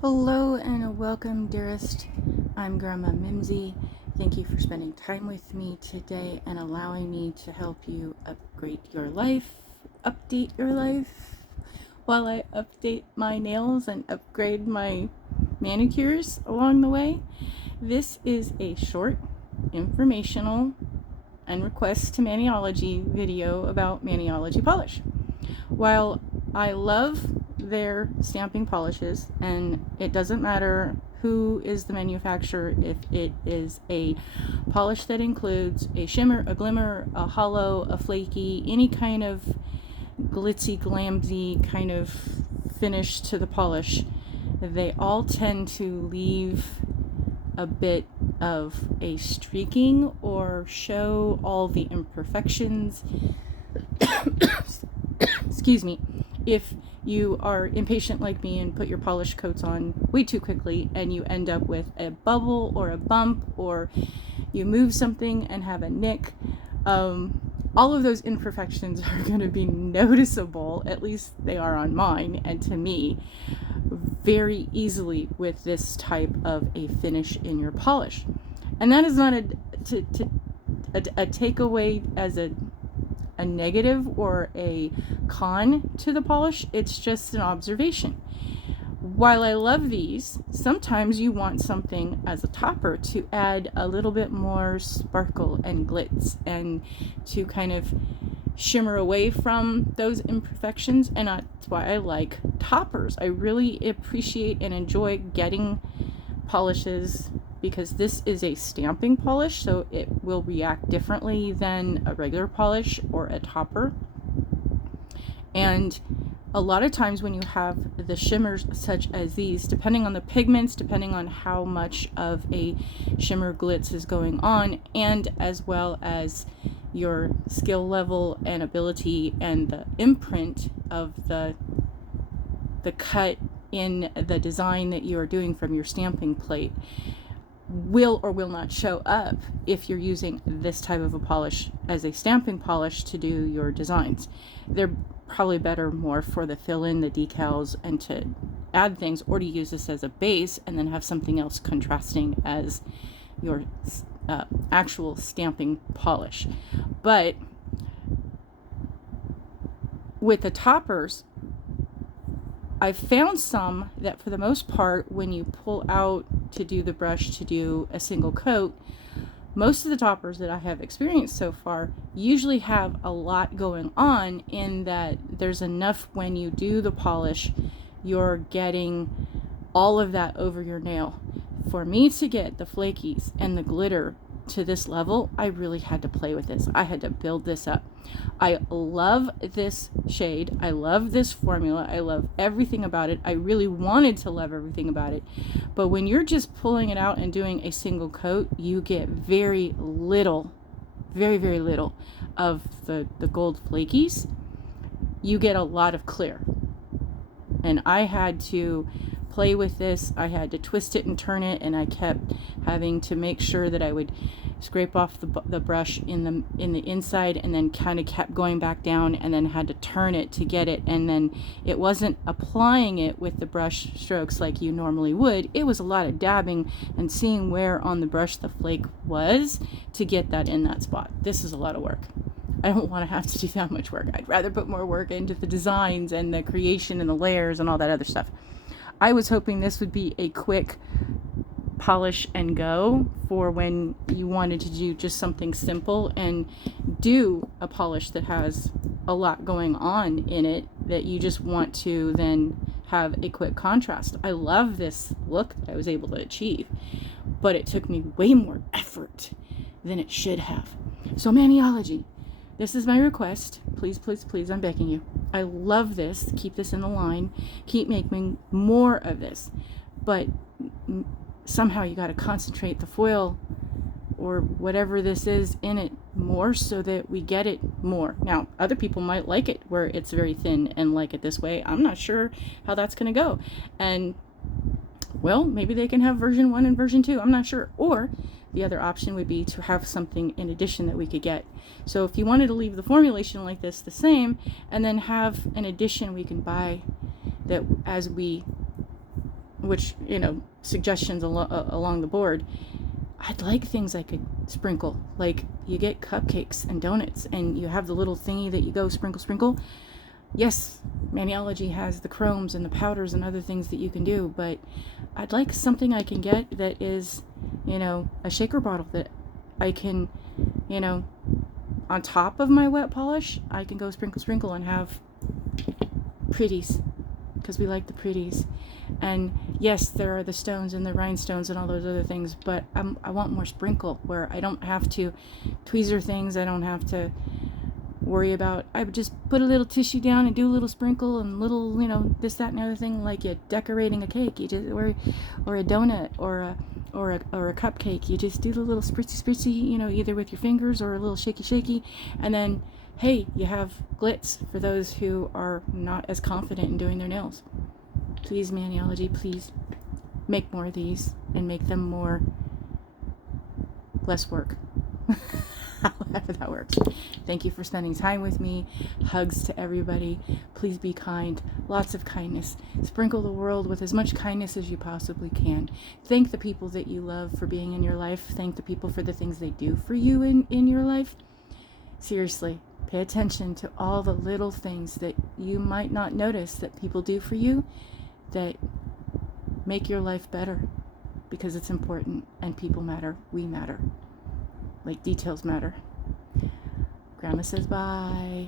Hello and welcome, dearest. I'm Grandma Mimsy. Thank you for spending time with me today and allowing me to help you upgrade your life, update your life, while I update my nails and upgrade my manicures along the way. This is a short, informational, and request to maniology video about maniology polish. While I love their stamping polishes, and it doesn't matter who is the manufacturer, if it is a polish that includes a shimmer, a glimmer, a hollow, a flaky, any kind of glitzy, glamsy kind of finish to the polish, they all tend to leave a bit of a streaking or show all the imperfections. Excuse me. If you are impatient like me and put your polish coats on way too quickly and you end up with a bubble or a bump, or you move something and have a nick, all of those imperfections are going to be noticeable, at least they are on mine and to me, very easily with this type of a finish in your polish. And that is not a takeaway as a negative or a con to the polish. It's just an observation. While I love these, sometimes you want something as a topper to add a little bit more sparkle and glitz and to kind of shimmer away from those imperfections, and that's why I like toppers. I really appreciate and enjoy getting polishes because this is a stamping polish, so it will react differently than a regular polish or a topper. And a lot of times when you have the shimmers such as these, depending on the pigments, depending on how much of a shimmer glitz is going on, and as well as your skill level and ability and the imprint of the cut in the design that you are doing from your stamping plate, will or will not show up if you're using this type of a polish as a stamping polish to do your designs. They're probably better more for the fill-in, the decals, and to add things, or to use this as a base and then have something else contrasting as your actual stamping polish. But with the toppers, I've found some that for the most part, when you pull out to do the brush to do a single coat, most of the toppers that I have experienced so far usually have a lot going on, in that there's enough when you do the polish, you're getting all of that over your nail. For me to get the flakies and the glitter to this level, I really had to play with this. I had to build this up. I love this shade. I love this formula. I love everything about it. I really wanted to love everything about it. But when you're just pulling it out and doing a single coat, you get very little, very, very little of the gold flakies. You get a lot of clear. And I had to play with this. I had to twist it and turn it, and I kept having to make sure that I would scrape off the brush in the inside, and then kind of kept going back down, and then had to turn it to get it. And then it wasn't applying it with the brush strokes like you normally would. It was a lot of dabbing and seeing where on the brush the flake was to get that in that spot. This is a lot of work. I don't want to have to do that much work. I'd rather put more work into the designs and the creation and the layers and all that other stuff. I was hoping this would be a quick polish and go for when you wanted to do just something simple and do a polish that has a lot going on in it, that you just want to then have a quick contrast. I love this look that I was able to achieve, but it took me way more effort than it should have. So maniology, this is my request. Please, please, please, I'm begging you. I love this. Keep this in the line. Keep making more of this. But somehow you got to concentrate the foil or whatever this is in it more so that we get it more. Now, other people might like it where it's very thin and like it this way. I'm not sure how that's going to go. And, well, maybe they can have version 1 and version 2. I'm not sure. Or the other option would be to have something in addition that we could get. So if you wanted to leave the formulation like this the same, and then have an addition we can buy that as we which, suggestions along the board. I'd like things I could sprinkle. Like, you get cupcakes and donuts, and you have the little thingy that you go sprinkle, sprinkle. Yes, Maniology has the chromes and the powders and other things that you can do, but I'd like something I can get that is, a shaker bottle that I can, on top of my wet polish, I can go sprinkle, sprinkle and have pretties, because we like the pretties. And yes, there are the stones and the rhinestones and all those other things, but I want more sprinkle, where I don't have to tweezer things. I don't have to worry about, I would just put a little tissue down and do a little sprinkle and little, this, that, and the other thing, like you're decorating a cake. You just, or a donut, or a cupcake. You just do the little spritzy, spritzy, either with your fingers or a little shaky, shaky, and then, hey, you have glitz for those who are not as confident in doing their nails. Please, Maniology, please make more of these and make them more, less work. However that works. Thank you for spending time with me. Hugs to everybody. Please be kind. Lots of kindness. Sprinkle the world with as much kindness as you possibly can. Thank the people that you love for being in your life. Thank the people for the things they do for you in your life. Seriously, pay attention to all the little things that you might not notice that people do for you that make your life better, because it's important, and people matter. We matter. Like, details matter. Grandma says bye.